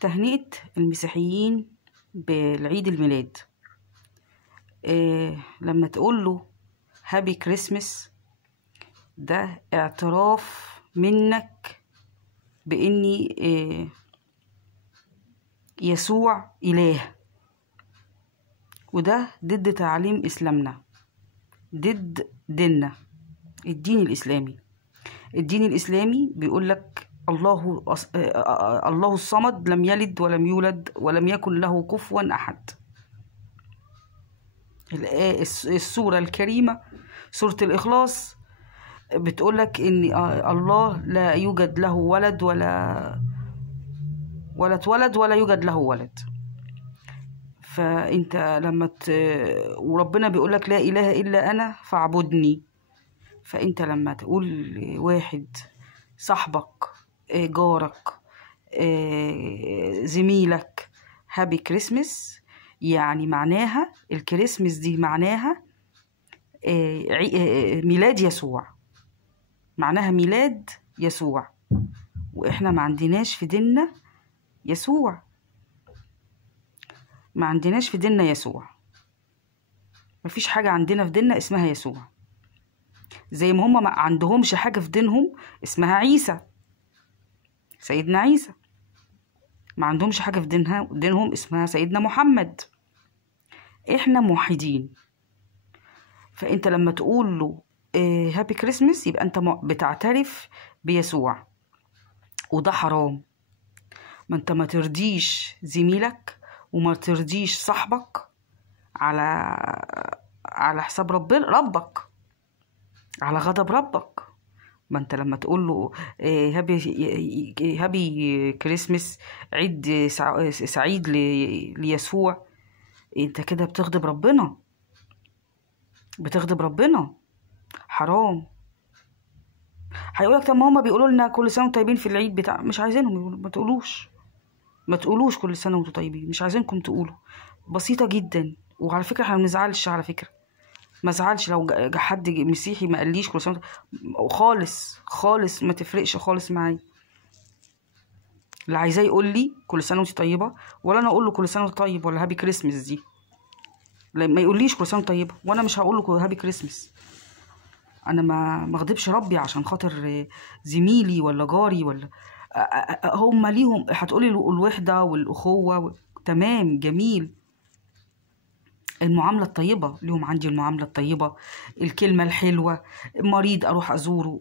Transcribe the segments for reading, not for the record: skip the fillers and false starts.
تهنئة المسيحيين بالعيد الميلاد. لما تقول له هابي كريسمس، ده اعتراف منك بإني يسوع إله، وده ضد تعاليم إسلامنا، ضد ديننا الدين الإسلامي. الدين الإسلامي بيقول لك الله الصمد، لم يلد ولم يولد ولم يكن له كفوا أحد. السورة الكريمة سورة الإخلاص بتقول لك إن الله لا يوجد له ولد ولا اتولد ولا يوجد له ولد. فأنت لما وربنا بيقول لك لا إله إلا أنا فاعبدني. فأنت لما تقول واحد صاحبك، جارك، زميلك هابي كريسمس، يعني معناها الكريسمس دي معناها ميلاد يسوع، معناها ميلاد يسوع. وإحنا ما عندناش في ديننا يسوع، ما عندناش في ديننا يسوع، مفيش حاجة عندنا في ديننا اسمها يسوع، زي ما هم ما عندهمش حاجة في دينهم اسمها عيسى، سيدنا عيسى. ما عندهمش حاجة في دينهم اسمها سيدنا محمد. احنا موحدين. فانت لما تقول له هابي كريسمس يبقى انت بتعترف بيسوع، وده حرام. ما انت ما ترضيش زميلك وما ترضيش صاحبك على حساب ربك، على غضب ربك. ما انت لما تقول له هابي كريسمس، عيد سعيد ليسوع، انت كده بتغضب ربنا، حرام. هيقولك طب ما هما بيقولوا لنا كل سنه وانتم طيبين في العيد بتاع، مش عايزينهم يقولوا. ما تقولوش كل سنه وانتم طيبين، مش عايزينكم تقولوا. بسيطه جدا. وعلى فكره احنا ما بنزعلش، على فكره ما زعلش لو حد مسيحي ما قاليش كل سنه خالص، ما تفرقش خالص معايا. اللي عايزاه يقول لي كل سنه وانت طيبه، ولا انا اقول له كل سنه وانت طيب، ولا هابي كريسمس دي. ما يقوليش كل سنه طيبه وانا مش هقول له هابي كريسمس. انا ما اغضبش ربي عشان خاطر زميلي ولا جاري ولا هم ليهم. هتقولي الوحده والاخوه تمام، جميل. المعاملة الطيبة ليهم، عندي المعاملة الطيبة، الكلمة الحلوة، مريض أروح أزوره،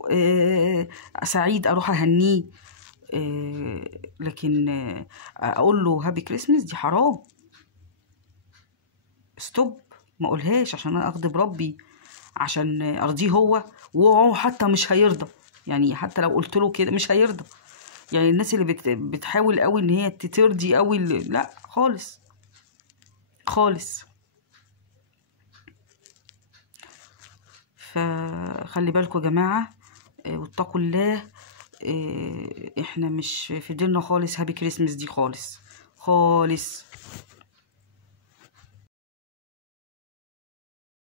سعيد أروح أهنيه. لكن أقول له هابي كريسمس دي حرام. ستوب، ما أقولهاش عشان أنا أغضب ربي، عشان أرضيه وهو حتى مش هيرضى. يعني حتى لو قلت له كده مش هيرضى. يعني الناس اللي بتحاول قوي إن هي ترضي قوي، لا خالص. فخلي بالكم يا جماعة، واتقوا الله. احنا مش في ديننا خالص هابي كريسمس دي خالص.